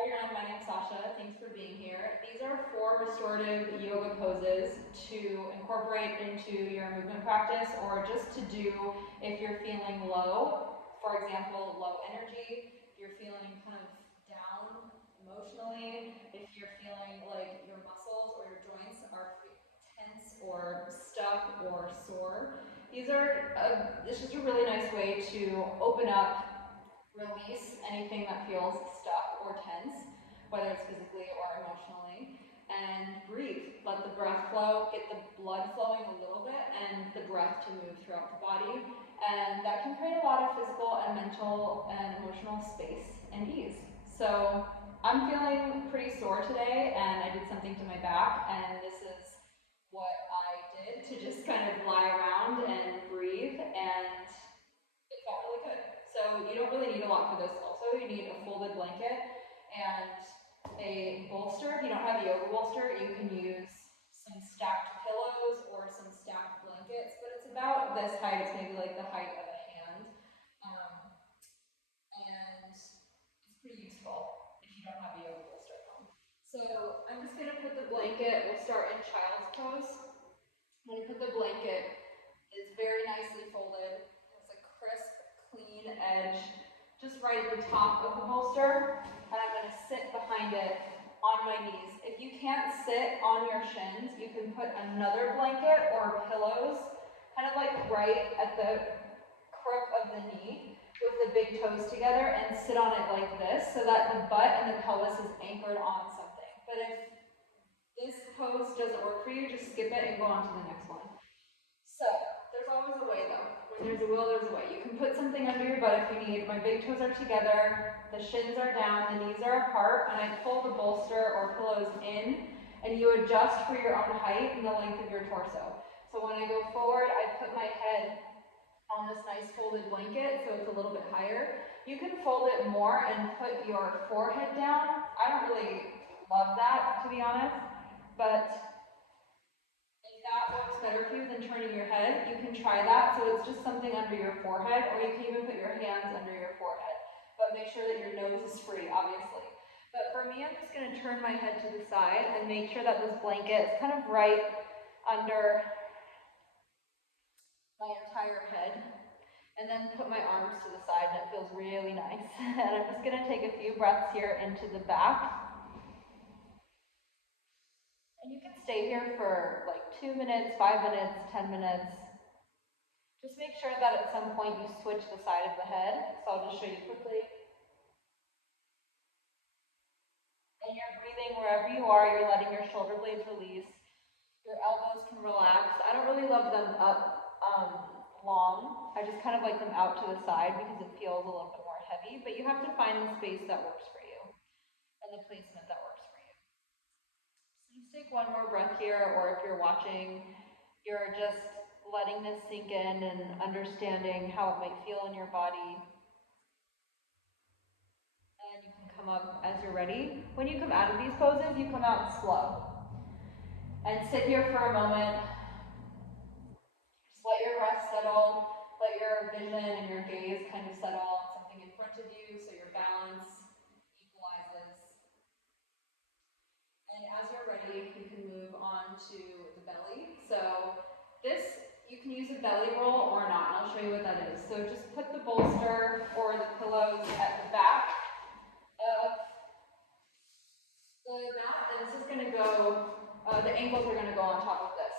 Hi everyone, my name's Sasha. Thanks for being here. These are 4 restorative yoga poses to incorporate into your movement practice or just to do if you're feeling low. For example, low energy, if you're feeling kind of down emotionally, if you're feeling like your muscles or your joints are tense or stuck or sore. It's just a really nice way to open up, release anything that feels stuck or tense, whether it's physically or emotionally, and breathe. Let the breath flow, get the blood flowing a little bit, and the breath to move throughout the body. And that can create a lot of physical and mental and emotional space and ease. So I'm feeling pretty sore today, and I did something to my back, and this is what I did to just kind of lie around and breathe, and it felt really good. So you don't really need a lot for this also. You need a folded blanket and a bolster. If you don't have a yoga bolster, you can use some stacked pillows or some stacked blankets, but it's about this height. It's maybe like the height of a hand. And it's pretty useful if you don't have a yoga bolster at home. So I'm just going to put the blanket, we'll start in child's pose. I'm going to put the blanket, it's very nicely folded. It's a crisp, clean edge just right at the top of the bolster, and I'm going to sit behind it on my knees. If you can't sit on your shins, you can put another blanket or pillows kind of like right at the crook of the knee with the big toes together and sit on it like this so that the butt and the pelvis is anchored on something. But if this pose doesn't work for you, just skip it and go on to the next one. So there's always a way though. When there's a will, there's a way. You can put something under your butt if you need. My big toes are together, the shins are down, the knees are apart, and I pull the bolster or pillows in, and you adjust for your own height and the length of your torso. So when I go forward, I put my head on this nice folded blanket, so it's a little bit higher. You can fold it more and put your forehead down. I don't really love that, to be honest, but if that works better for you than turning your head, you can try that. So it's just something under your forehead, or you can even put your hands under your forehead. But make sure that your nose is free, obviously. But for me, I'm just going to turn my head to the side and make sure that this blanket is kind of right under my entire head, and then put my arms to the side, and it feels really nice. And I'm just going to take a few breaths here into the back. And you can stay here for like 2 minutes, 5 minutes, 10 minutes. Just make sure that at some point you switch the side of the head. So I'll just show you quickly. And you're breathing wherever you are, you're letting your shoulder blades release. Your elbows can relax. I don't really love them up long. I just kind of like them out to the side because it feels a little bit more heavy, but you have to find the space that works for you and the placement that works for you. So just take one more breath here, or if you're watching, you're just letting this sink in and understanding how it might feel in your body. And you can come up as you're ready. When you come out of these poses, you come out slow. And sit here for a moment. Just let your breath settle, let your vision and your gaze kind of settle on something in front of you so your balance equalizes. And as you're ready, you can move on to the belly. So this, you can use a belly roll or not, and I'll show you what that is. So just put the bolster or the pillows at the back of the mat, and it's just going to go, the ankles are going to go on top of this.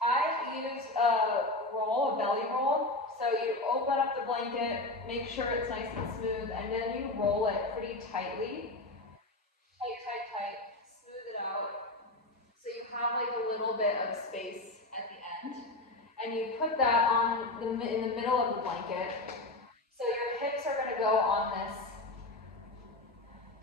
I use a roll, a belly roll. So you open up the blanket, make sure it's nice and smooth, and then you roll it pretty tightly. Tight, smooth it out. So you have like a little bit of space at the end. And you put that in the middle of the blanket. So your hips are going to go on this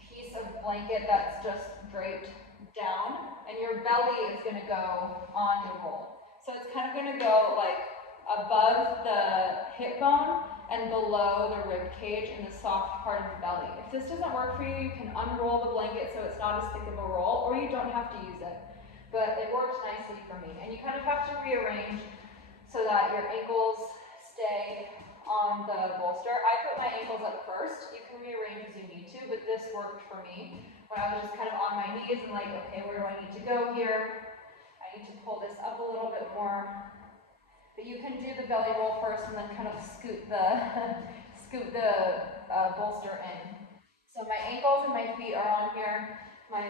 piece of blanket that's just draped down, and your belly is going to go on your roll. So it's kind of going to go like above the hip bone and below the rib cage in the soft part of the belly. If this doesn't work for you, you can unroll the blanket so it's not as thick of a roll, or you don't have to use it. But it works nicely for me. And you kind of have to rearrange so that your ankles stay on the bolster. I put my ankles up first. You can rearrange as you need to, but this worked for me. When I was just kind of on my knees and like, okay, where do I need to go here? I need to pull this up a little bit more. But you can do the belly roll first and then kind of scoot the bolster in. So my ankles and my feet are on here. My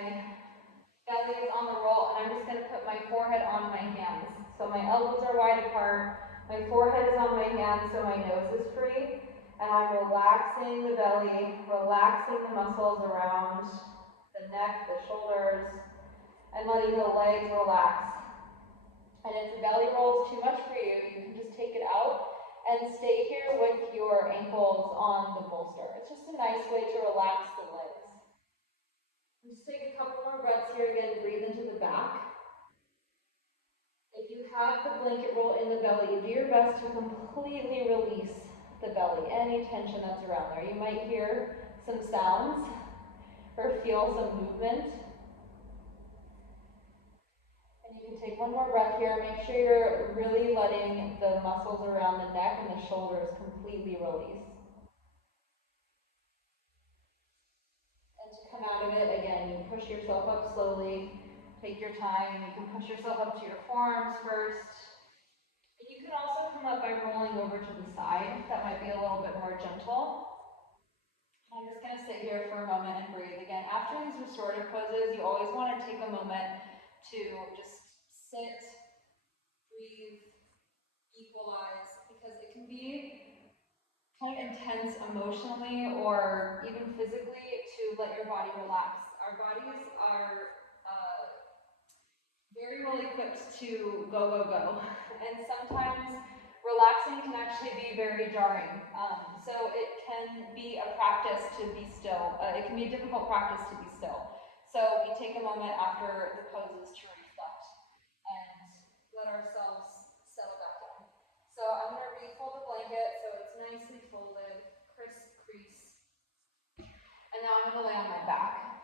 belly is on the roll, and I'm just going to put my forehead on my hands. So my elbows are wide apart. My forehead is on my hands, so my nose is free. And I'm relaxing the belly, relaxing the muscles around the neck, the shoulders, and letting the legs relax. And if the belly roll is too much for you, you can just take it out and stay here with your ankles on the bolster. It's just a nice way to relax the legs. Just take a couple more breaths here. Again, breathe into the back. If you have the blanket roll in the belly, do your best to completely release the belly, any tension that's around there. You might hear some sounds or feel some movement. And you can take one more breath here. Make sure you're really letting the muscles around the neck and the shoulders completely release. And to come out of it, again, you push yourself up slowly. Take your time. You can push yourself up to your forearms first. And you can also come up by rolling over to the side. That might be a little bit more gentle. I'm just going to sit here for a moment and breathe. Again, after these restorative poses, you always want to take a moment to just sit, breathe, equalize, because it can be kind of intense emotionally or even physically to let your body relax. Our bodies are very well equipped to go, go, go. And sometimes relaxing can actually be very jarring. So it can be a practice to be still. It can be a difficult practice to be still. So we take a moment after the poses to reflect and let ourselves settle back in. So I'm going to refold the blanket so it's nicely folded, crisp crease. And now I'm going to lay on my back.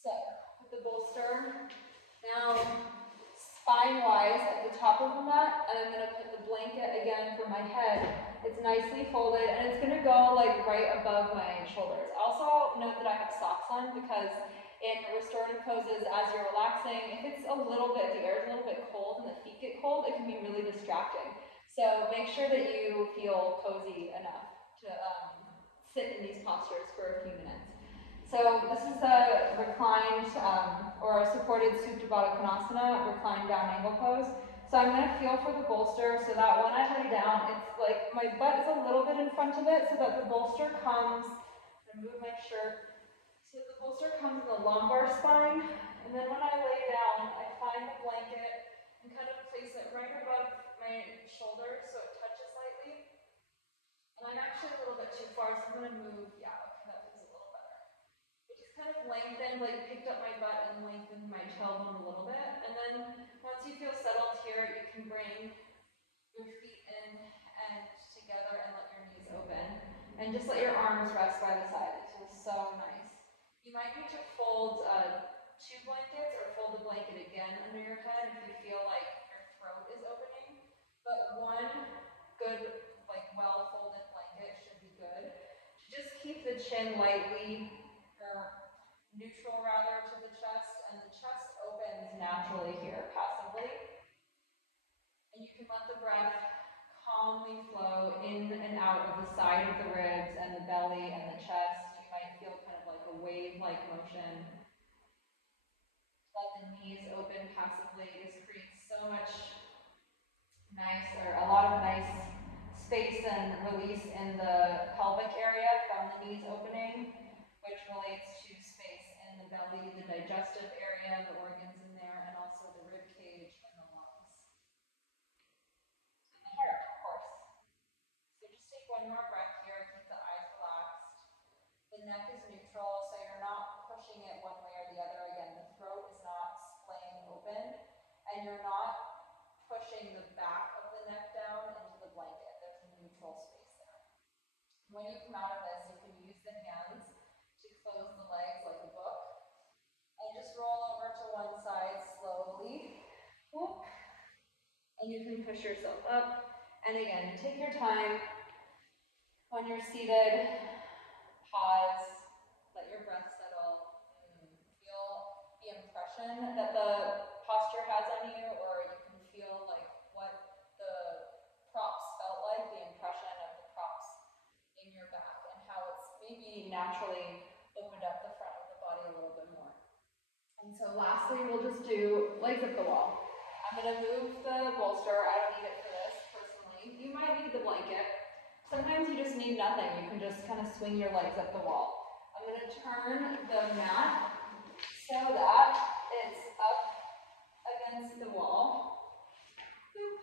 So, with the bolster, now spine-wise at the top of the mat, and I'm going to put the blanket again for my head. It's nicely folded, and it's going to go like right above my shoulders. Also, note that I have socks on because in restorative poses, as you're relaxing, if it's a little bit, the air is a little bit cold and the feet get cold, it can be really distracting. So make sure that you feel cozy enough to sit in these postures for a few minutes. So this is a reclined or a supported Supta Baddha Konasana, reclined down angle pose. So I'm going to feel for the bolster so that when I lay down, it's like my butt is a little bit in front of it so that the bolster comes, I'm going to move my shirt, so the bolster comes in the lumbar spine. And then when I lay down, I find the blanket and kind of place it right above my shoulders so it touches lightly. And I'm actually a little bit too far, so I'm going to move, kind of lengthened, like picked up my butt and lengthened my tailbone a little bit. And then once you feel settled here, you can bring your feet in and together and let your knees open. And just let your arms rest by the side. This was so nice. You might need to fold 2 blankets or fold the blanket again under your head if you feel like your throat is opening. But one good, like well-folded blanket should be good. To just keep the chin lightly neutral rather to the chest, and the chest opens naturally here, passively. And you can let the breath calmly flow in and out of the side of the ribs and the belly and the chest. You might feel kind of like a wave-like motion. Let the knees open passively. This creates so much nice, or a lot of nice space and release in the pelvic area from the knees opening, which relates to space in the belly, the digestive area, the organs in there, and also the rib cage and the lungs. And the heart, of course. So just take one more breath here, keep the eyes relaxed. The neck is neutral, so you're not pushing it one way or the other. Again, the throat is not splaying open, and you're not pushing the back of the neck down into the blanket. There's a neutral space there. When you come out of this, you can use the hands to close the legs like a book. And just roll over to one side slowly. Whoop. And you can push yourself up And again, take your time. When you're seated, pause, let your breath settle. Feel the impression that the posture has on you, or you can feel like what the props felt like, the impression of the props in your back, and how it's maybe naturally opened up the front of the body a little bit more. And so lastly, we'll just do legs up the wall. I'm going to move the bolster. I don't need it for this personally. You might need the blanket. Sometimes you just need nothing. You can just kind of swing your legs up the wall. I'm going to turn the mat so that it's up against the wall. Boop.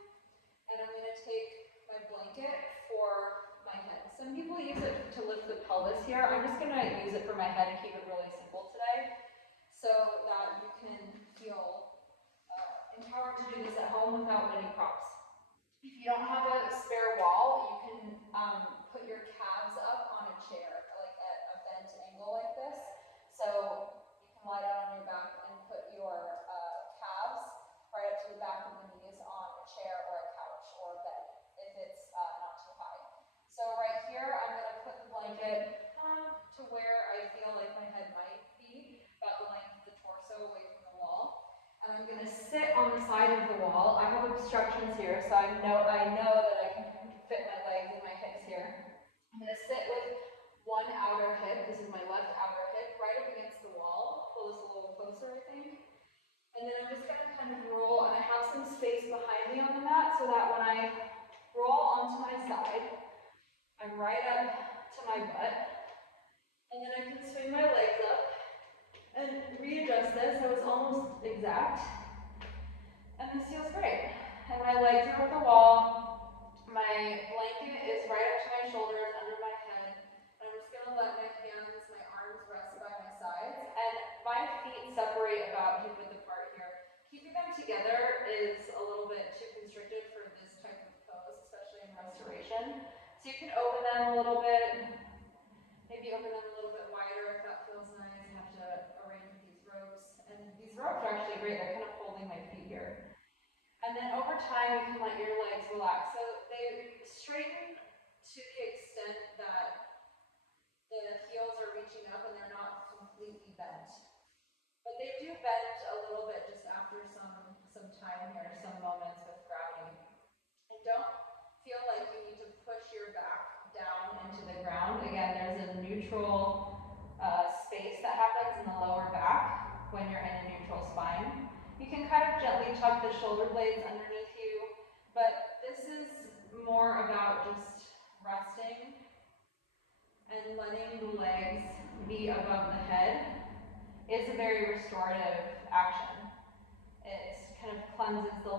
And I'm going to take my blanket for my head. Some people use it to lift the pelvis here. I'm just going to use it for my head and keep it really simple today so that you can feel empowered to do this at home without many props. If you don't have a spare wall, you can put your calves up on a chair, like at a bent angle like this. So you can lie down on your back and put your calves right up to the back of the knees on a chair or a couch or a bed, if it's not too high. So right here, I'm going to put the blanket to where I feel like my head might be, about the length of the torso away from the wall. And I'm going to sit on the side of the wall. I have obstructions here, so I know that I can fit my legs and my hips here. I'm going to sit with one outer hip. This is my left outer hip, right up against the wall. Pull this a little closer, I think. And then I'm just going to kind of roll, and I have some space behind me on the mat so that when I roll onto my side, I'm right up to my butt. And then I can swing my legs up and readjust this so it's almost exact. And this feels great. And my legs are up the wall. My blanket is right up to my shoulders, under my head. And I'm just going to let my hands, my arms rest by my sides. And my feet separate about hip width apart here. Keeping them together is a little bit too constricted for this type of pose, especially in restoration. So you can open them a little bit. Maybe open them a little bit wider if that feels nice. You have to arrange with these ropes. And these ropes are actually great. They're kind of holding my feet here. And then over time, you can let your legs relax. So they straighten to the extent that the heels are reaching up and they're not completely bent. But they do bend a little bit just after some time here, some moments with gravity. And don't feel like you need to push your back down into the ground. Again, there's a neutral space that happens in the lower back when you're in a neutral spine. You can kind of gently tuck the shoulder blades underneath you, but this is more about just resting and letting the legs be above the head. It's a very restorative action. It kind of cleanses the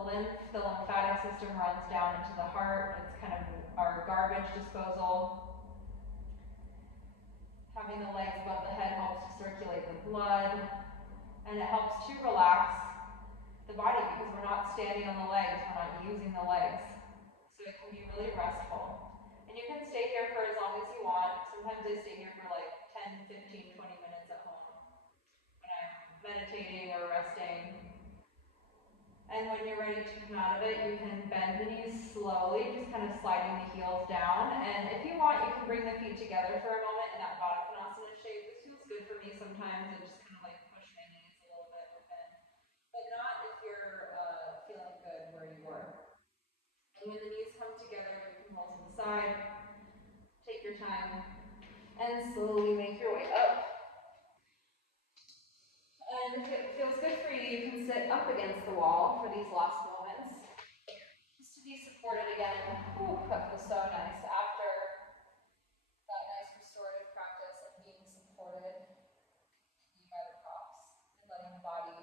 lymphatic system runs down into the heart. It's kind of our garbage disposal. Having the legs above the head helps to circulate the blood, and it helps to relax the body because we're not standing on the legs, we're not using the legs. So it can be really restful. And you can stay here for as long as you want. Sometimes I stay here for like 10, 15, 20 minutes at home when I'm meditating or resting. And when you're ready to come out of it, you can bend the knees slowly, just kind of sliding the heels down. And if you want, you can bring the feet together for a moment in that Baddha Konasana shape. This feels good for me sometimes. I just kind of like push my knees a little bit open. But not if you're feeling good where you were. And when the knees come together, you can roll to the side. Take your time. And slowly make your way up. And if it feels good for you, you can sit up against the wall for these last moments. Just to be supported again. Ooh, that feels so nice after that nice restorative practice of being supported by the props and letting the body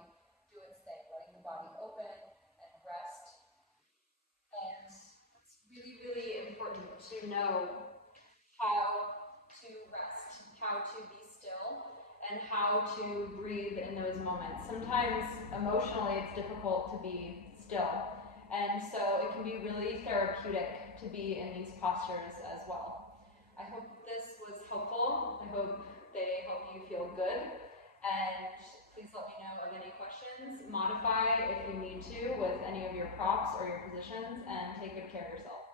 do its thing, letting the body open and rest. And it's really, really important to know how to rest, how to be still, and how to breathe in those moments. Sometimes emotionally it's difficult to be still, and so it can be really therapeutic to be in these postures as well. I hope this was helpful. I hope they help you feel good, and please let me know of any questions. Modify if you need to with any of your props or your positions, and take good care of yourself.